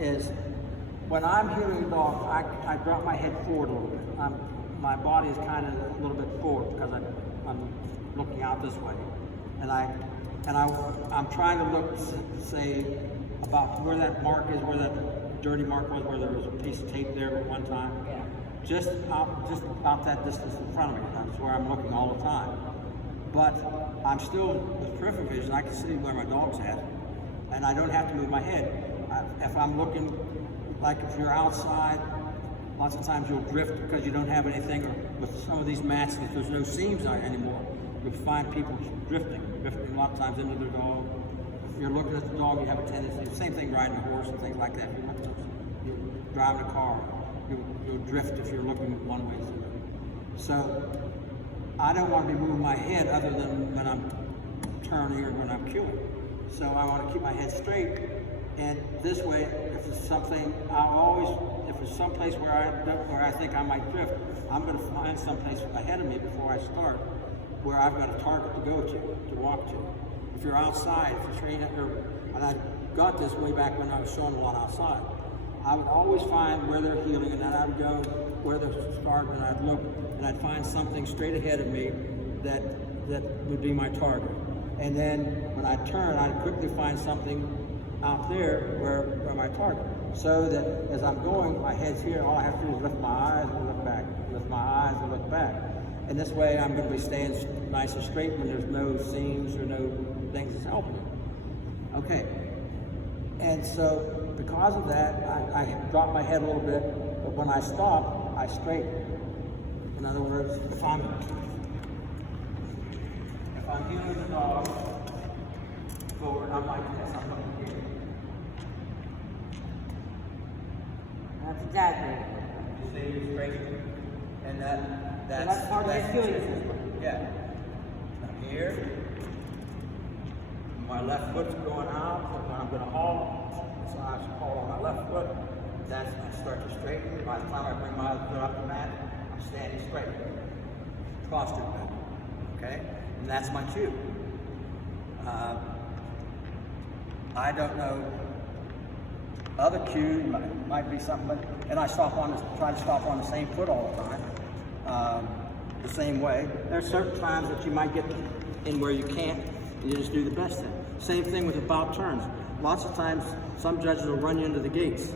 is when I'm healing a dog, I drop my head forward a little bit. My body is kind of a little bit forward because I'm looking out this way, and I'm trying to look, say, about where that mark is, where that dirty mark was, where there was a piece of tape there at one time. Yeah. Just about that distance in front of me. That's where I'm looking all the time. But I'm still with peripheral vision. I can see where my dog's at, and I don't have to move my head. If I'm looking, like if you're outside, lots of times you'll drift because you don't have anything, or with some of these mats, if there's no seams on it anymore, you'll find people drifting a lot of times into their dog. If you're looking at the dog, you have a tendency, same thing riding a horse and things like that. You're driving a car, you'll drift if you're looking one way. So I don't want to be moving my head other than when I'm turning or when I'm cueing. So I want to keep my head straight. And this way, if it's something, if it's someplace where I think I might drift, I'm going to find someplace ahead of me before I start where I've got a target to go to walk to. If you're outside, if you're training, and I got this way back when I was showing a lot outside, I would always find where they're healing, and then I would go where they're starting, and I'd look, and I'd find something straight ahead of me that would be my target. And then when I turn, I'd quickly find something out there where my target. So that as I'm going, my head's here, all I have to do is lift my eyes and look back, lift my eyes and look back. And this way I'm going to be staying nice and straight when there's no seams or no things that's helping it. Okay. And so because of that, I drop my head a little bit, but when I stop, I straighten. In other words, if I'm healing the dog forward, I'm like this, I'm looking here. That's exactly. You see, you're straight, and that's part of your healing system. Yeah. Now here, my left foot's going out, so when I'm going to haul, so I haul on my left foot. That's when I start to straighten. By the time I bring my other foot up the mat, I'm standing straight. Posture back. Okay? And that's my cue. I don't know. Other cue might be something, and I try to stop on the same foot all the time, the same way. There's certain times that you might get in where you can't, and you just do the best thing. Same thing with about turns. Lots of times, some judges will run you into the gates,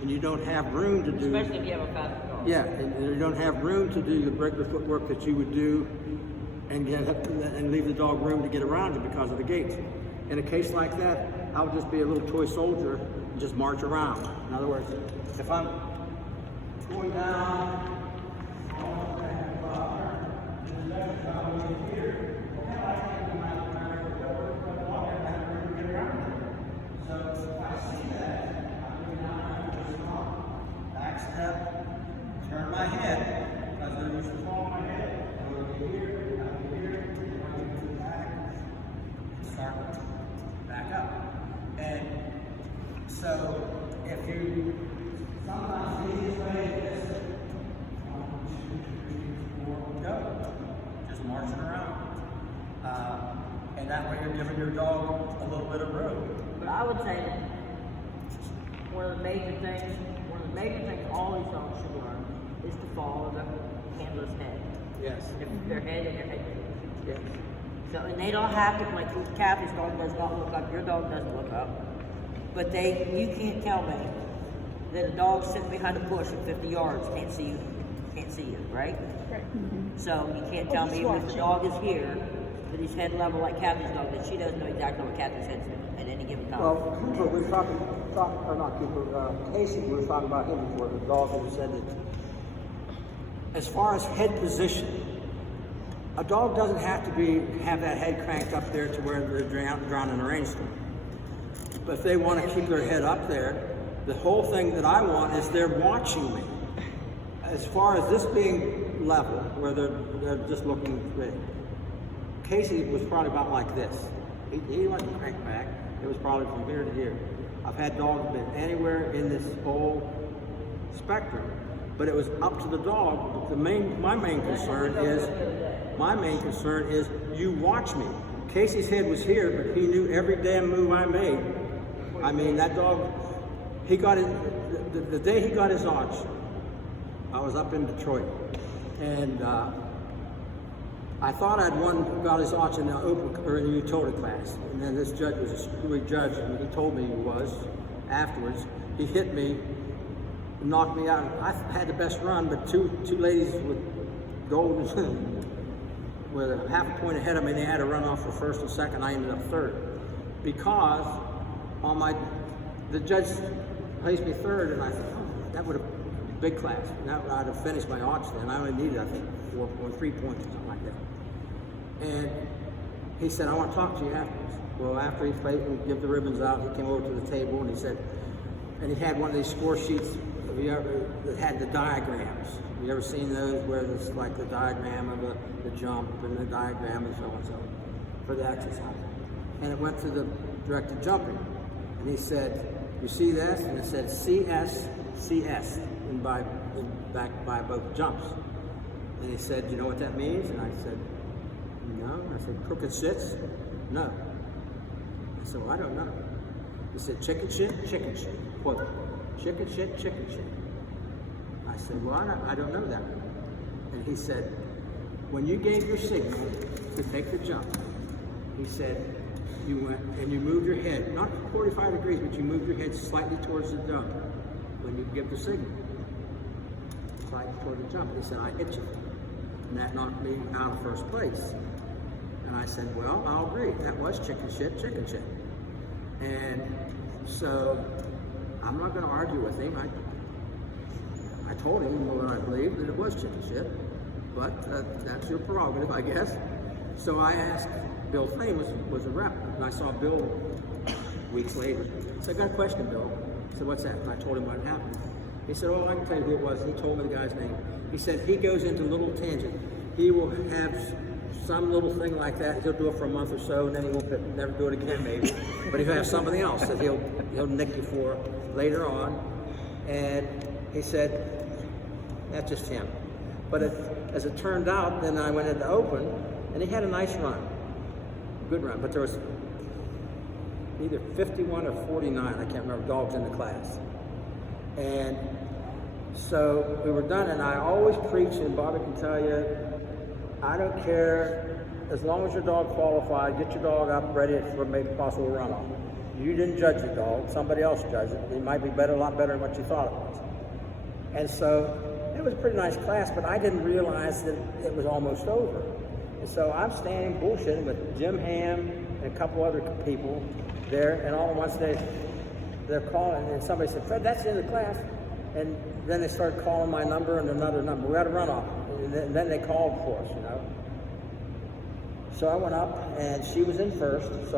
and you don't have room to do. Especially if you have a fast dog. Yeah, and you don't have room to do the regular footwork that you would do, and leave the dog room to get around you because of the gates. In a case like that, I would just be a little toy soldier and just march around. In other words, if I'm going down, turn my head, because there was a fall in my head. I would be here, I would be here, I would be back, and start back up. And so, if you, sometimes the easiest way is 1, 2, 3, 4, go. Just marching around. And that way you're giving your dog a little bit of room. But I would say that one of the major things all these dogs should learn is to follow the handler's head. Yes. Their head and their head. Yes. So, and they don't have to, like Kathy's dog does not look up, your dog doesn't look up. But you can't tell me that a dog sitting behind a bush at 50 yards can't see you, right? Right. So you can't tell me even if the dog is here, that he's head level like Kathy's dog, that she doesn't know exactly what Kathy's head's doing at any given time. Well, Cooper, we were talking, or not Cooper, Casey, we were talking about him before, the dog who said that as far as head position, a dog doesn't have to have that head cranked up there to where they're drowning in a rainstorm. But if they want to keep their head up there, the whole thing that I want is they're watching me. As far as this being level, where they're just looking straight. Casey was probably about like this. He wasn't cranked back. It was probably from here to here. I've had dogs been anywhere in this whole spectrum, but it was up to the dog. My main concern is you watch me. Casey's head was here, but he knew every damn move I made. I mean, that dog, he got it, the day he got his arch, I was up in Detroit, and I thought I'd got his arch in the in the utility class, and then this judge was a screwy judge, and he told me he was. Afterwards, he hit me, knocked me out. I had the best run, but two ladies with gold with a half a point ahead of me, they had to run off for first and second. I ended up third because the judge placed me third, and I thought, oh, that would have big class. I'd have finished my arch then. I only needed, I think, 4.3 points or something like that. And he said, I want to talk to you afterwards. Well, after he played and give the ribbons out, he came over to the table and he said, and he had one of these score sheets that had the diagrams. You ever seen those where there's like the diagram of the jump and the diagram of so-and-so for the exercise? And it went to the directed jumping. And he said, you see this? And it said CS, CS back by both jumps. And he said, you know what that means? And I said, no. I said, crooked sits? No. I said, well, I don't know. He said, chicken shit, chicken shit. What? Chicken shit, chicken shit. I said, well, I don't know that. And he said, when you gave your signal to take the jump, he said, you went and you moved your head, not 45 degrees, but you moved your head slightly towards the jump when you give the signal. Slightly toward the jump. He said, I hit you. And that knocked me out of first place. And I said, well, I'll agree. That was chicken shit, chicken shit. And so I'm not going to argue with him. I told him what I believed, that it was chicken shit. But that's your prerogative, I guess. So I asked, Bill Flame was a rep, and I saw Bill weeks later. So I got a question, Bill. I said, what's that? And I told him what happened. He said, oh, I can tell you who it was. And he told me the guy's name. He said, he goes into a little tangent. He will have some little thing like that. He'll do it for a month or so, and then he won't never do it again, maybe. But he'll have something else that he'll nick you for later on. And he said, that's just him. But as it turned out, then I went into Open, and he had a nice run. Good run, but there was either 51 or 49, I can't remember, dogs in the class. And so we were done, and I always preach, and Bobby can tell you, I don't care, as long as your dog qualified, get your dog up ready for maybe possible runoff. You didn't judge your dog, somebody else judged it. It might be better, a lot better than what you thought it was. And so it was a pretty nice class, but I didn't realize that it was almost over. And so I'm standing bullshitting with Jim Ham and a couple other people there, and all at once they're calling, and somebody said, Fred, that's the end of the class. And then they started calling my number and another number. We had a runoff, and then they called for us, you know. So I went up, and she was in first, so